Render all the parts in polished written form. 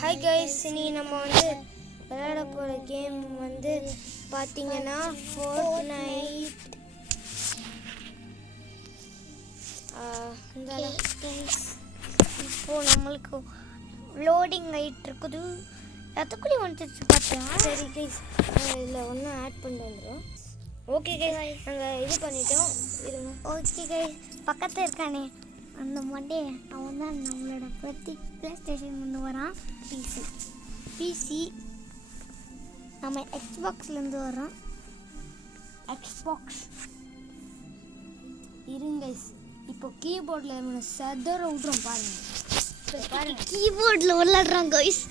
Hi guys, இனி நம்ம வந்து விளையாட போகிற கேம் வந்து பார்த்தீங்கன்னா ஃபோர்ட்நைட். இப்போது நம்மளுக்கு லோடிங் ஆகிட்டு இருக்குது. எத்தக்குள்ளே வந்துச்சு பார்த்தா. சரி கைஸ், இதில் ஒன்றும் ஆட் பண்ணி வந்துடும். ஓகே கைஸ், நாங்கள் இது பண்ணிட்டோம். இருங்க. ஓகே கைஸ், பக்கத்தில் இருக்கானே அந்த மண்டே அவன் தான் நம்மளோட பற்றி ப்ளே ஸ்டேஷன் கொண்டு வரான். பிசி நம்ம எக்ஸ்பாக்ஸ்லேருந்து வரோம். எக்ஸ்பாக்ஸ் இருங்க கைஸ். இப்போ கீபோர்டில் செதற விட்றோம் பாருங்கள். கீபோர்டில் விளாடுறோம் கைஸ்.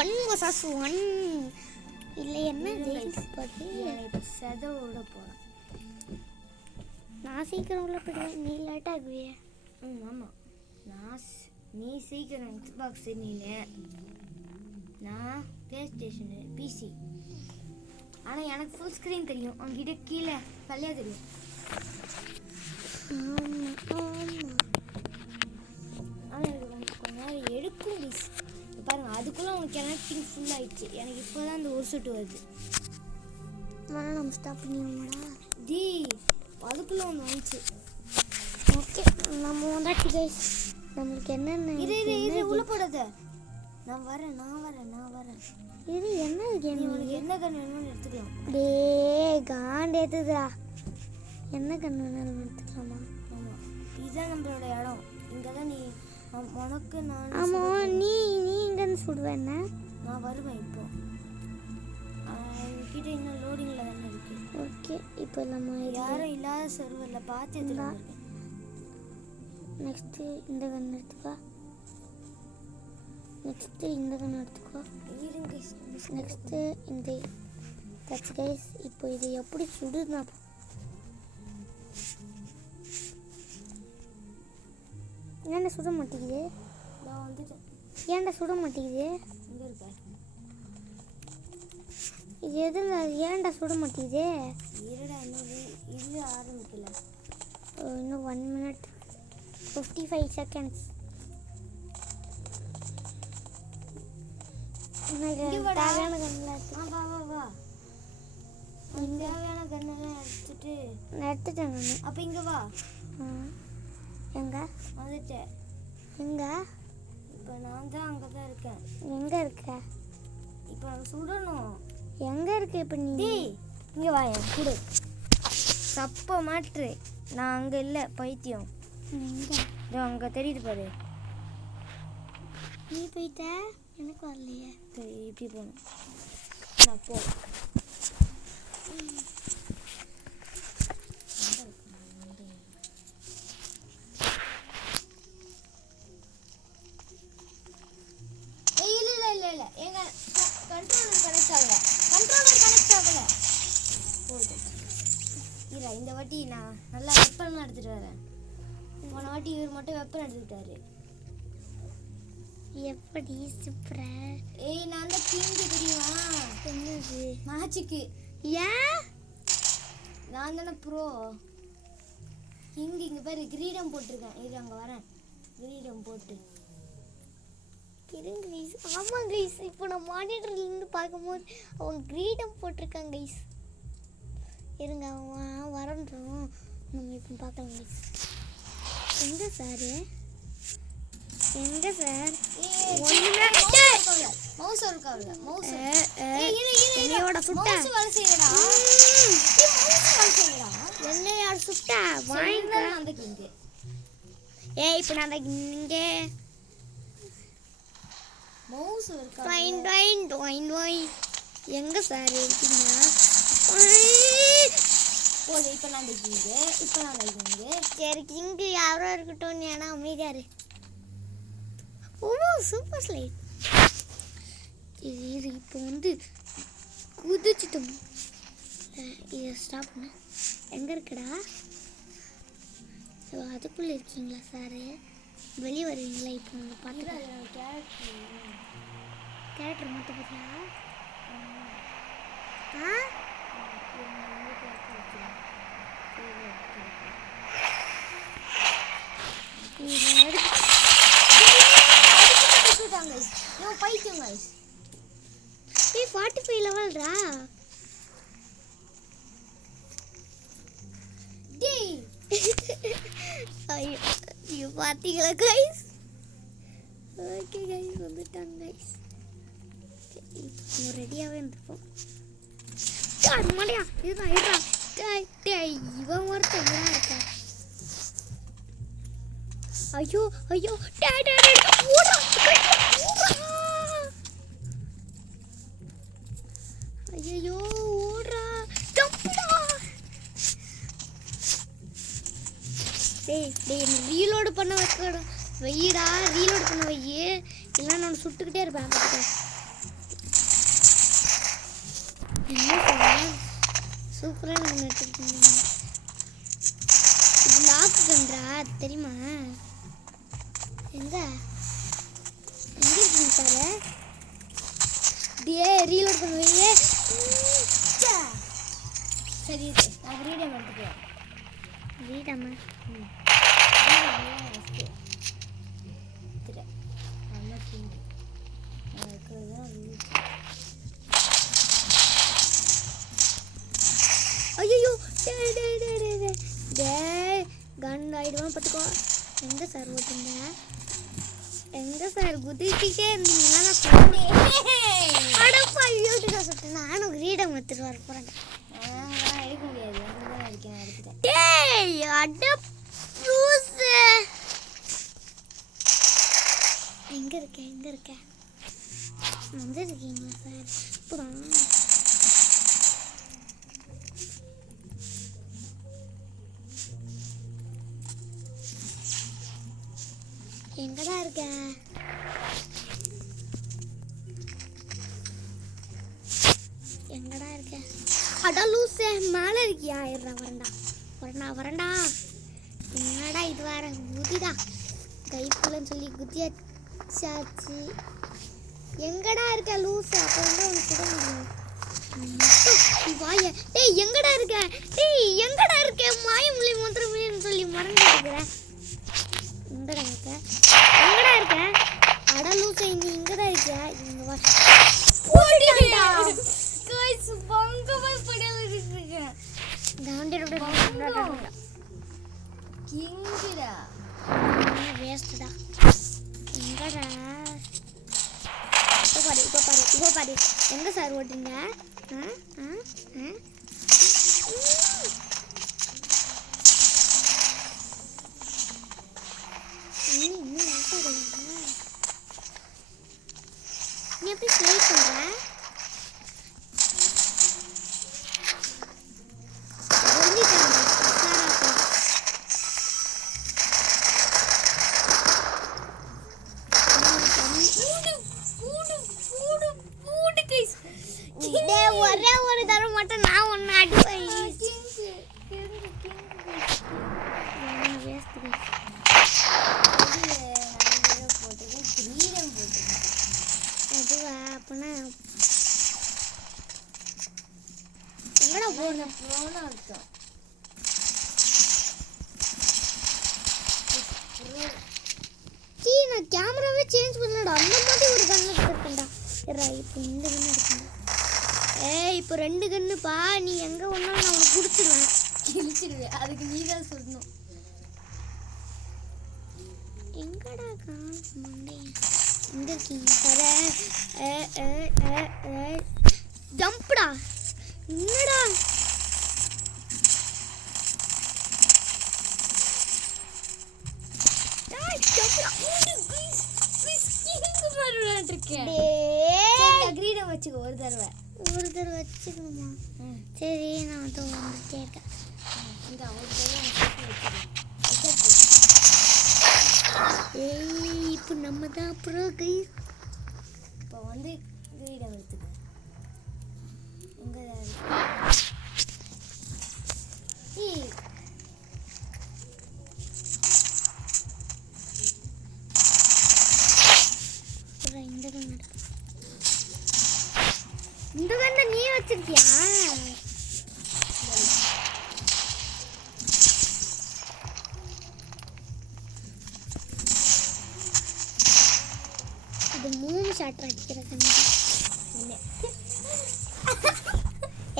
1 vs 1 இல்லை என்ன இப்போ செதற விட போகிறேன். நான் சீக்கிரம் உள்ள போயிடுவேன், நீ லேட்டாக ஆகுவியே. ஆமாம், நீ சீக்கிரம் எக்ஸ்பாக்ஸ், நான் ப்ளே ஸ்டேஷனு பிசி. ஆனால் எனக்கு ஃபுல் ஸ்க்ரீன் தெரியும், அவங்ககிட்ட கீழே கல்லையாக தெரியும். ஆனால் எனக்கு கொஞ்ச நேரம் எடுக்கும் ப்ளீஸ். பாருங்கள், அதுக்குள்ளே உனக்கு கனெக்டிங் ஃபுல் ஆகிடுச்சு. எனக்கு இப்போ தான் அந்த ஒரு சுட்டு வருது. நம்ம ஸ்டாப் பண்ணிடுவோம்டா டி, அதுக்குள்ளே ஒன்று வந்துச்சு. ஓகே, நம்ம வந்தாச்சு கைஸ். நம்மளுக்கு என்னென்ன இது உள்ள போடாத. நான் வரேன். இது என்ன கேம்? உனக்கு என்ன கன் வேணும்னு எடுத்துக்கலாம். டே காண்ட் ஏத்துதுடா. என்ன கன் வேணாலும் எடுத்துக்கலாமா? ஆமாம், இதுதான் நம்மளோட இடம். இங்கே தான் நீ உனக்கு நான். ஆமாம், நீ இங்கேருந்து சுடுவேன். நான் வருவேன். இப்போ என்கிட்ட இன்னும் லோடிங்கில் தானே இருக்கு. ஓகே, இப்போ நம்ம யாரும் இல்லாத சர்வரில் பார்த்து எடுத்துக்கலாம். நெக்ஸ்ட்டு இந்த கன் எடுத்துக்கோ. நெக்ஸ்ட்டு இந்த கன் எடுத்துக்கோ. நெக்ஸ்ட்டு இந்த டச் கைஸ். இப்போ இது எப்படி சுடுதுன்னா ஏன்டா சுட மாட்டேங்குது? நான் வந்துட்டேன். ஏன்டா சுட மாட்டேங்குது? இங்கே இருப்பேன். இது எதில் ஏன்டா சுட மாட்டேங்குது? இருடா, இன்னும் இது ஆரம்பிக்கல. இன்னும் 1 minute 55 seconds. தேவையான கண்ணெல்லாம் வா. தேவையான கண்ணெல்லாம் எடுத்துட்டேன் நான். அப்போ இங்கே வா. எங்க வந்துட்டேன்? எங்க? இப்போ நான் தான் அங்கே தான் இருக்கேன். எங்கே இருக்க? இப்போ நான் சுடணும். எங்கே இருக்க இப்போ நீ? இங்கே வா, என் கொடு. தப்ப மாற்று. நான் அங்கே இல்லை, பைத்தியம். எங்கே? அங்கே தெரியுது பாரு. நீ போயிட்ட, எனக்கு வரலையே. சரி, இப்படி போகணும். நான் போ. இல்லை எங்க கண்ட்ரோலர் கனெக்ட் ஆகலை. போகுது. இல்லை, இந்த வாட்டி நான் நல்லா வெப்பன் எடுத்துகிட்டு வரேன். போன வாட்டி இவர் மட்டும் வெப்பன் எடுத்துக்கிட்டாரு. எப்படி சூப்பரா? நான் தான் கிங் தெரியுமா? என்னது மேட்சுக்கு? ஏன் நான் தானே ப்ரோ. இங்கே பேர் கிரீடம் போட்டிருக்கேன். இது அங்கே வரேன். கிரீடம் போட்டு இருங்க கைஸ். ஆமாம் கைஸ், இப்போ நான் மானிட்டர்லேருந்து பார்க்கும்போது அவன் கிரீடம் போட்டிருக்கான் கைஸ். இருங்க, அவன் வரன்றோம். நம்ம இப்போ பார்க்கலாம் கைஸ். எங்கே சார்? மவுஸ் இருக்காவில்ல? மவுஸ் என்னையோட சுட்டா என்னையோட சுட்டா வாங்க. அந்த கிங்க இப்போ நான் இங்கே மவுஸ் இருக்கா? எங்க சார் இருக்கீங்க? போது. இப்போ நான் கிங்க. சரி, கிங்கு யாரோ இருக்கட்டும், ஏன்னா அமைதியாரு. ஓ, சூப்பர் ஸ்லைட். இது இப்போ வந்து குதிச்சிட்டோம். இதை ஸ்டாப் பண்ண. எங்கே இருக்குடா? அதுக்குள்ளே இருக்கீங்களா சாரு? வெளியே வருவீங்களா? இப்போ நம்ம பார்த்துக்கலாம். கேரக்டர் மட்டும் பார்த்தியா? சொல்லிட்டாங்க. இவன் பைத்தியம் guys. ஏய் 45 லெவல்ரா. டேய் ஐயோ ஐயோ பாத்தீங்களா கைஸ்? ஓகே கைஸ் வந்துட்டாங்க கைஸ். இப்போ ரெடியாவே இருந்துப்போம். மடியா இதுதான் இதுதான். டேய் இவன் ஒருத்தன் இருக்கா. ஐயோ ஐயோ டேய் ஓடா ஐயோ ஓடா ஜம்ப்டா. டேய் ரீலோட் பண்ண வைக்கடா. வெயிடா ரீலோட் பண்ண வையே. இல்லைன்னா நான் சுட்டுக்கிட்டே இருப்பேன். சூப்பராக நட்டுருக்கீங்க. இது லாக் பண்ணுறா தெரியுமா? எங்க இருக்கீங்க சார்? டே ரீலோட் பண்ண வையே. சரி நான் ரீடம் எடுத்துக்கிறேன். ரீடாமா? ஐயோ டேய் கன் ஆயிடுவான் பார்த்துக்கோ. எங்கே சார் ஓட்டுங்க? எங்கே சார் குதிச்சுட்டே இருந்தீங்கன்னா நான் சொன்னேன். அடப்பா ஐயோட்டுக்கா சொல்லிட்டேன். நானும் ரீடம் எடுத்துட்டு வர போகிறேன். எடுக்க முடியாது. அதுதான் இருக்கேன் எடுத்துட்டேன். டேய் அடப் லூசு. எங்கே இருக்க வந்துருக்கீங்களா சார்? அப்புறம் எங்கடா இருக்க? அட லூசே மேலே இருக்கியா? வரண்டா. என்னடா இது வேற குதிடா. கைப்புலன்னு சொல்லி குதியாச்சாச்சு. எங்கடா இருக்க லூசு? அப்போ வந்து உனக்கு சுட முடியும். வாய டேய் எங்கடா இருக்க? மாய மொழி மந்திரம்னு சொல்லி மறந்து இருக்கிறேன். எங்கடா இருக்க? அட லூசை நீ இங்கதான் இருக்க. இங்க வா. போடிடா गाइस பங்கமா படல இருக்கேன். டவுன்டேடா கிங்கடா வேஸ்ட்டா. எங்கடா? இப்போ பாரு எங்க சார் ஓட்டுங்க? நீ எப்படி ஸ்லே பண்ற? ஒரே ஒரு தடவை மட்டும் நான் ஒன்று அடிப்பேன். அதுவா அப்படின்னா எங்கடா போன அர்த்தம். நான் கேமராவே சேஞ்ச் பண்ணலடா. அந்த மாதிரி ஒரு கண்ணு எடுத்துருக்கேன்டா. இப்போ இந்த கண்ணு எடுக்கணும். இப்போ 2 கண்ணுப்பா. நீ எங்கே ஒன்றும் நான் உனக்கு கொடுத்துருவேன். கிழிச்சிடுவேன். அதுக்கு நீ தான் சொல்லணும். எங்கடா மண்டே எங்க இருக்கீங்க? ஜம்ப்டா. என்னடா கிரீடம் வச்சுக்கோ. ஒரு தடவை வச்சுக்கணுமா? சரி நான் வந்துட்டே இருக்கேன். இப்போ நம்ம தான் அப்புறம் இப்போ வந்து கிரீடம் எடுத்துக்கோ. உங்கள் இந்த கண்ணை நீ வச்சிருக்கியா? இது 3 ஷாட் அடிக்கிறேன்.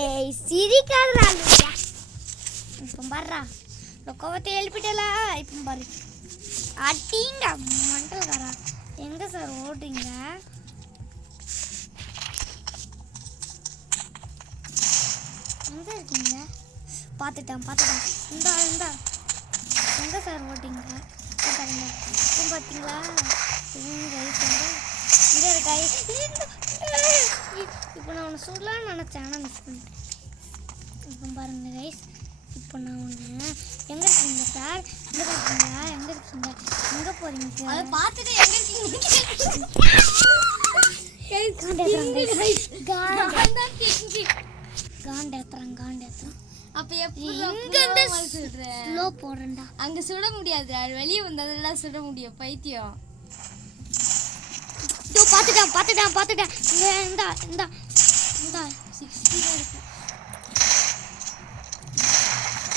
ஏய் சிரிக்காதடா நீயா. இப்போ பாருடா. கோவத்தை எழுப்பிட்டல. இப்போ பாரு. அடிங்க மண்டல்காரா. எங்க சார் ஓடுறீங்க? எங்க இருக்கீங்க? பார்த்துட்டேன். இந்தா எங்க சார் ஓட்டிங்க? பாருங்க. இப்போ பார்த்தீங்களா? இங்கே இருக்கா? இப்போ நான் ஒன்று சொல்லலாம்னு நினச்சேன், ஆனால் மிஸ் பண்ணிட்டேன். இப்போ பாருங்க கைஸ். இப்போ நான் ஒன்று எங்கே இருக்கீங்க சார்? எங்கே இருக்கீங்களா? எங்கே போகிறீங்க சார்? அதை பார்த்துட்டு எங்க இருக்கீங்க? காண்டேத்துறான். அப்ப எங்க சொல்றேன் ஸ்லோ போடுறேன்டா. அங்க சுட முடியாது, அது வெளியே வந்ததெல்லாம் சுட முடியும். பைத்தியம். பார்த்துட்டேன். இந்த 60 தான் இருக்கு.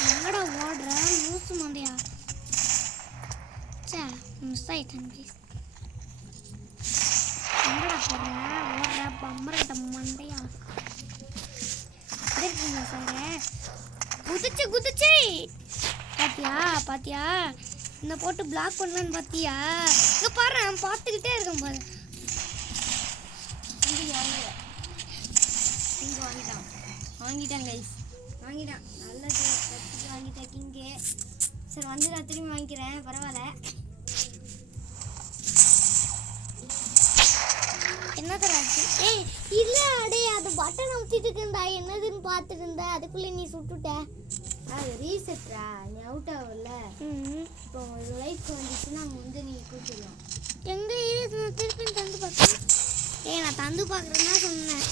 எங்கடா ஓடுற லூசு மண்டையா? சே மிஸ் ஆயிட்டேன் ப்ளீஸ். எங்கடா ஓடுற பம்மரட்ட மண்டையா? இருக்கீங்க சார்? குதிச்சு பாத்தியா? இந்த போட்டு பிளாக் பண்ணலான்னு பாத்தியா? இங்க பாரு, நான் பார்த்துக்கிட்டே இருக்கேன் பாரு. வாங்கிட்டான் கைஸ். நல்லது. வாங்கிட்டேன் கிங்கே. சரி வந்து நான் திரும்பி வாங்கிக்கிறேன். பரவாயில்ல. என்ன தராச்சு? ஏய் இல்ல அடே, அது பட்டன் அமுத்திட்டு இருந்தா என்னதுன்னு பார்த்துட்டு இருந்தா, அதுக்குள்ளே நீ சுட்டுட்ட. அது ரீசெட்ரா, நீ அவுட் ஆகல. இப்போ உங்களுக்கு லைஃப் வந்துச்சுன்னா அங்கே வந்து நீ கூப்பிடலாம். எங்க இருக்கு? நான் திருப்பி தந்து பார்க்குறேன். ஏய் நான் தந்து பார்க்குறேன்னா சொன்னேன்.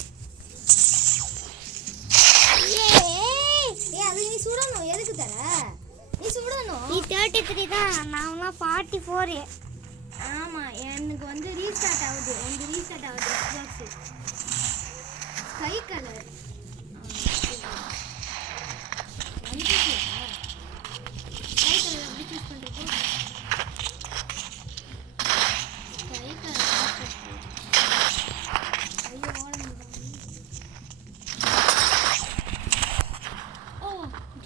அது நீ சுடணும். எதுக்கு தர? நீ சுடணும். நீ 33 தான், நான் 44. ஆமா, எனக்கு வந்து ரீஸ்டார்ட் ஆகுது. Xbox ஸ்கை கலர் எப்படி சூஸ் பண்றது? Sky colour. ஐயோ ஓட முடியாது. ஓ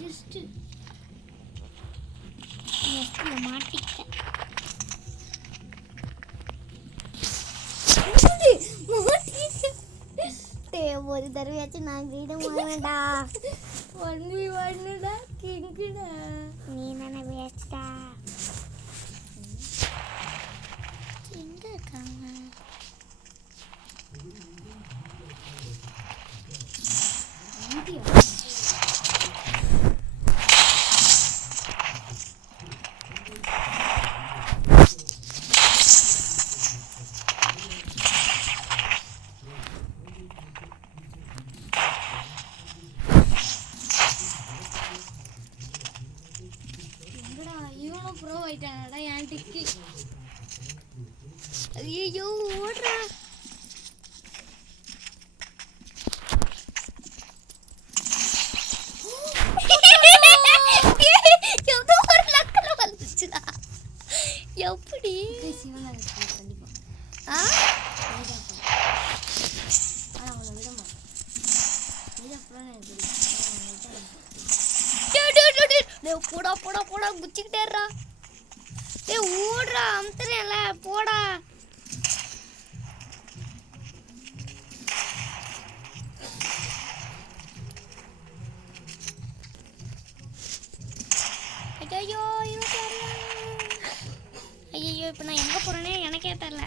ஜஸ்ட் மாட்டிக்கிட்டேன். ஒரு தடவையாச்சும் நான் கிரீடம் வாங்கடா. 1v1டா கிங்குடா. நீ தானே வேஸ்டா. எங்க இருக்காங்க? ப்ரோ ஆயிட்டானடா என் டிக்கி. ஐயோ ஓடுறா. எப்படி சிவன் கண்டிப்பா. அவனை விட மாட்டேன். போடா குச்சிக்கிட்டேறா. ஓடுறா, அமுத்துறேன்ல போடா. ஐயோ இப்போ நான் எங்க போறேனே எனக்கே தெரியல.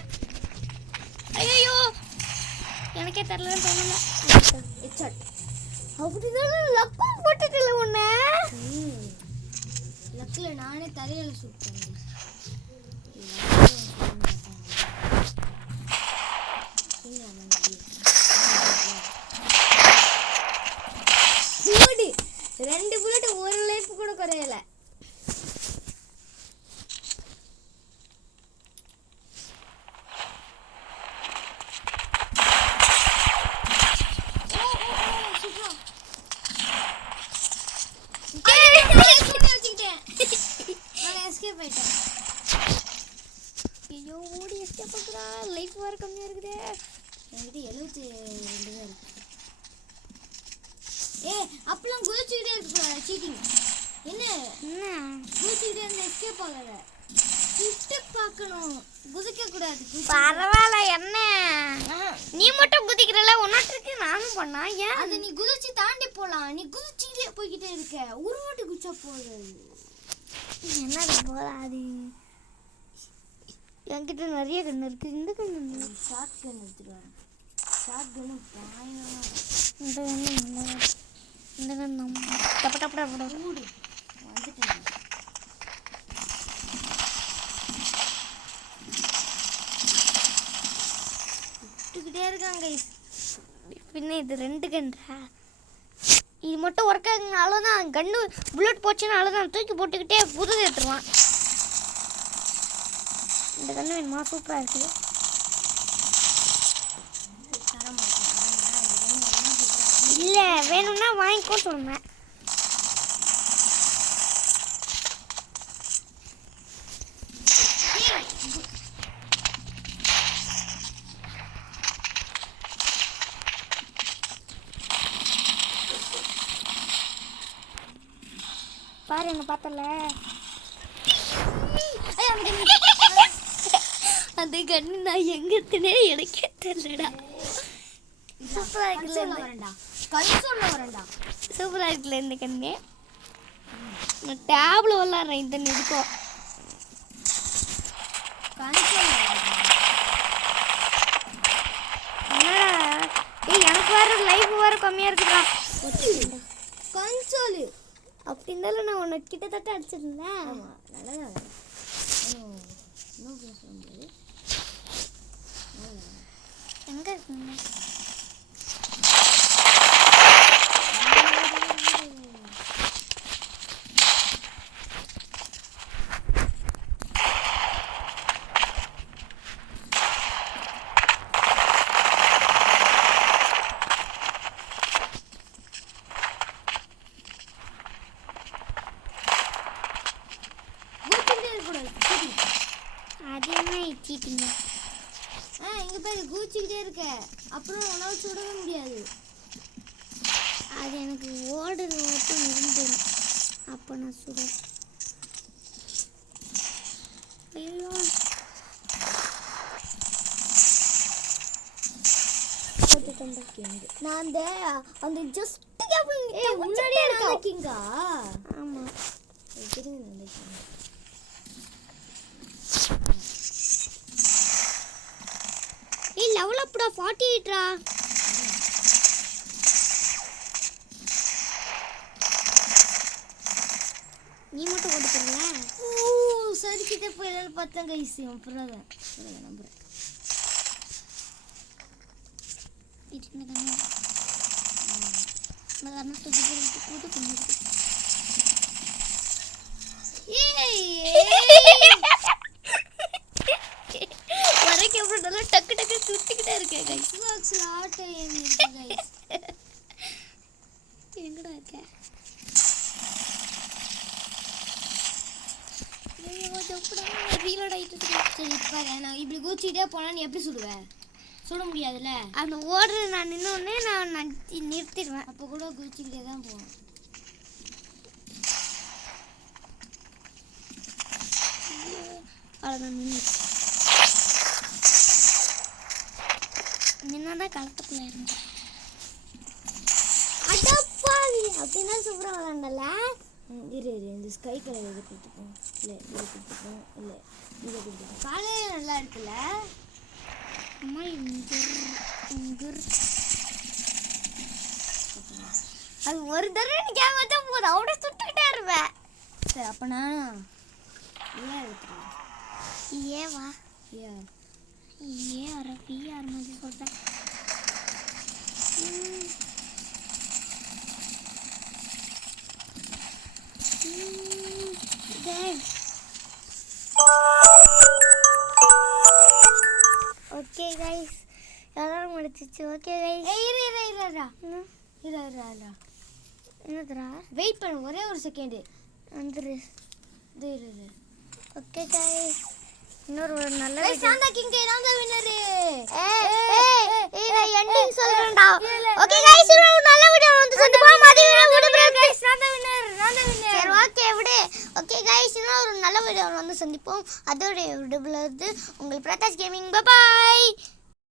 ஐயோ எனக்கே தெரியலன்னு சொன்னல. அப்படிதான் லக்கம் போட்டுட்டல உன்ன. லக்கில் நானே தலையில சுட்டேன். ரெண்டு புல்லட் ஒரு லைஃப் கூட குறையல. நான் எஸ்கேப் ஆயிட்டேன். இருக்குதே. என்கிட்ட 72 தான் இருக்கு. அப்பெல்லாம் குதிச்சுக்கிட்டே இருக்கு சீட்டிங். என்ன குதிச்சுக்கிட்டே இருந்தா எஸ்கேப் ஆகாத. கிட்ட பார்க்கணும், குதிக்க கூடாது. பரவாயில்ல, என்ன நீ மட்டும் குதிக்கிறல, ஒன்னாட்டுக்கு நானும் பண்ணா. ஏன் அது நீ குதிச்சு தாண்டி போலாம், நீ குதிச்சுக்கிட்டே போய்கிட்டே இருக்க. ஒரு வாட்டி குதிச்சா போதும். என்ன போதாது, என்கிட்ட நிறைய கண்ணு இருக்கு. இந்த கண்ணு ஷார்ட் கன் எடுத்துட்டு வரேன். ஷார்ட் கன்னு பயங்கரமா. இந்த கண்ணு இல்லை, இந்த கண்ணு டப்ப டப்ப டப்ப மூடு வந்துட்டேன். விட்டுக்கிட்டே இருக்காங்க. பின்ன இது 2 கன்றா, இது மட்டும் ஒர்க் ஆகுனாலும் தான் கண்ணு புல்லட் போச்சுனாலும் தான் தூக்கி போட்டுக்கிட்டே புதுது எடுத்துருவான். இந்த கண்ணு வேணுமா? சூப்பராக இருக்குது. இல்லை வேணும்னா வாங்கிக்கோ சொன்னேன். பாரு என்ன பார்த்தல, அந்த கண்ணு நான் எங்க எடுத்தனே எனக்கே தெரியலடா. சூப்பரா இருக்குல்ல வரேன்டா, கன்சோல்ல வரேன்டா. சூப்பரா இருக்குல்ல இந்த கண்ணு. நான் டேப்ல விளாட்றேன் இந்த நெடுக்கோ. கன்சோல்ல என்னடா எனக்கு வேற லைஃப் வேற கம்மியா இருக்குடா. கன்சோல் அப்படி இருந்தாலும் நான் உன்னை கிட்டத்தட்ட அடிச்சிருந்தேன். நல்லதா இன்னும் பேச முடியாது. எங்க இருக்குங்க அது என்ன சீட்டிங்க? இங்க பேரு கூச்சிக்கிட்டே இருக்க, அப்புறம் உணவு சுடவே முடியாது. அது எனக்கு ஓடுறது மட்டும் இருந்தது, அப்போ நான் சுட. ஐயோ நான் அந்த ஜஸ்ட் முன்னாடியே இருக்கீங்க. ஆமா ஏய் லெவல் அப்டா 48டா. நீ மட்டும் ஓடுறல. சரிக்கிட்டே போயிடலாம் பார்த்தேன் கைஸ். அப்புறம் நம்புறேன். டக்கு டக்கு சுத்திக்கிட்டே இருக்கேன் கைஸ். பாக்ஸ்ல ஆட்டோ ஏறி இருக்கு கைஸ். எங்கடா இருக்க? ரீலோட் ஆயிட்டு இருக்கு. சரி பாரு, நான் இப்படி கூச்சிட்டே போனா நீ எப்படி சுடுவ? சுட முடியாதுல்ல. அந்த ஓடுறது நான் நின்னோடனே நான் நிறுத்திடுவேன். அப்போ கூட கூச்சிக்கிட்டே தான் போவேன். அவ்வளோதான் நின்னதான் களத்துக்குள்ள இருந்தேன். அடப்பாவி அப்படின்னா சூப்பராக விளாண்டல. இரு இந்த ஸ்கை கலர் இதை கொடுத்துப்போம். இல்லை இதை கொடுத்துப்போம். இல்லை இதை கொடுத்துப்போம். காலையில் நல்லா இருக்குல்ல. அம்மா அது ஒரு தடவை எனக்கு ஏமாத்தா போதும், அப்படியே சுட்டுக்கிட்டே இருப்பேன். சரி அப்போ நான் ஏன் எடுத்துருவேன். ஏவா ஏ வர பிஆர் மாதிரி சொல்கிறேன். ஓகே கைஸ் எல்லாரும் முடிச்சிச்சு. ஓகே கைஸ் என்னதுரா? வெயிட் பண்ணு, ஒரே ஒரு செகண்டு வந்துரு. இது. ஓகே கைஸ் இன்னொரு ஒரு நல்ல கைஸ் நான் தான் கிங் நான் தான் வின்னர் நான் எண்டிங் சொல்றேன்டா ஓகே गाइस ஒரு நல்ல வீடியோ வந்து சந்திப்போம் அது விடு கைஸ் நான் தான் வின்னர் சரி ஓகே விடு ஓகே गाइस ஒரு நல்ல வீடியோ வந்து சந்திப்போம் அதோட விடுபுலது உங்கள் பிரகாஷ் கேமிங் பை பை